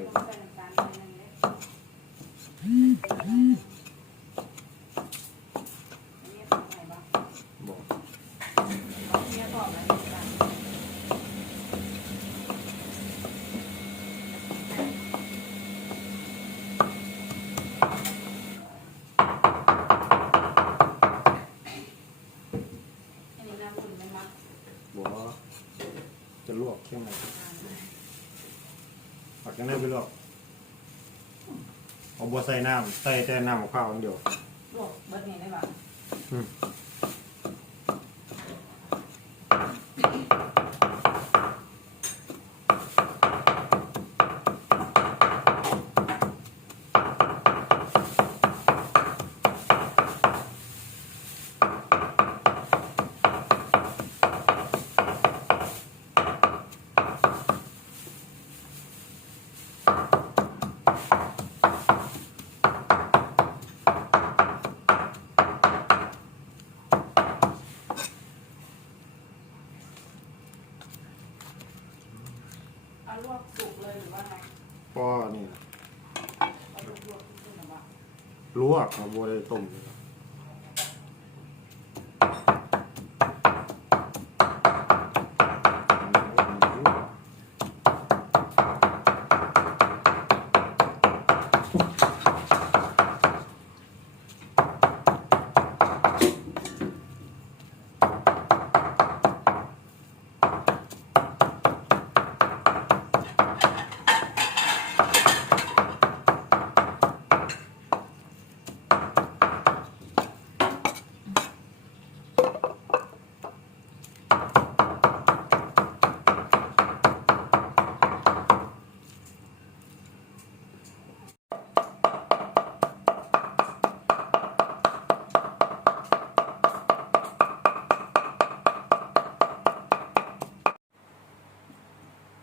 ยบอกบอกแล้วนี่จ้ะอันนี้น้ำอุ่นไหมมั้งบอกว่าจะลวกแค่ไหน ผักยังไงไปลวกเอาบัวใส่น้ำใส่แต่น้ำกับข้าวอย่างเดียวลวกเบิดนี่ได้ป่ะอืม ลวกสุกเลยหรือว่าไงก็นี่เอาลวกลวกๆขึ้นหรือว่าลวกเอาบัวได้ต้มเลย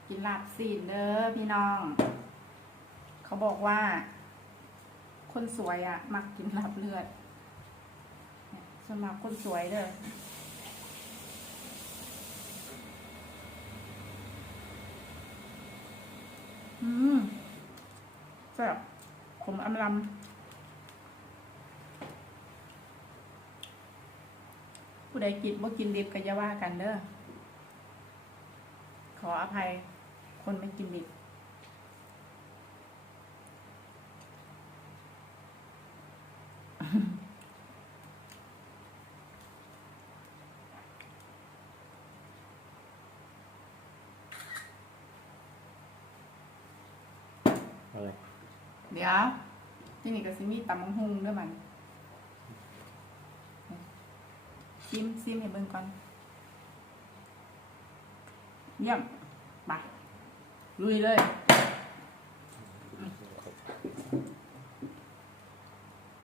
กินลาบซีนเด้อพี่น้อง เขาบอกว่า คนสวยอะมักกินลาบเลือดสมากคนสวยเด้ออืมแซ่บขมอำลำผู้ใดกินบ่กินดิบก็อย่าว่ากันเด้อ ขออภัย คนไม่กินดิบอะไรเดี๋ยวที่นี่ก็ซิมีตำมังหุงด้วยมันซิมซิมให้เบิ่งก่อนเยี่ยมไป ลุยเลย